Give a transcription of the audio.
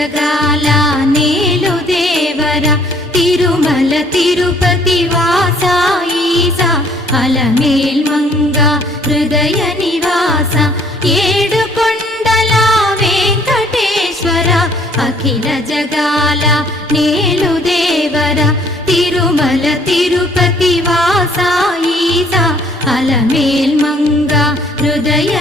జగాల నేలు దేవర తిరుమల తిరుపతి వాస ఈసా అలమేల్ మంగ హృదయ నివాస ఏడు కొండల వెంకటేశ్వర అఖిల జగాల నేలు దేవర తిరుమల తిరుపతి వాస ఈసా అలమేల్ మంగ హృదయ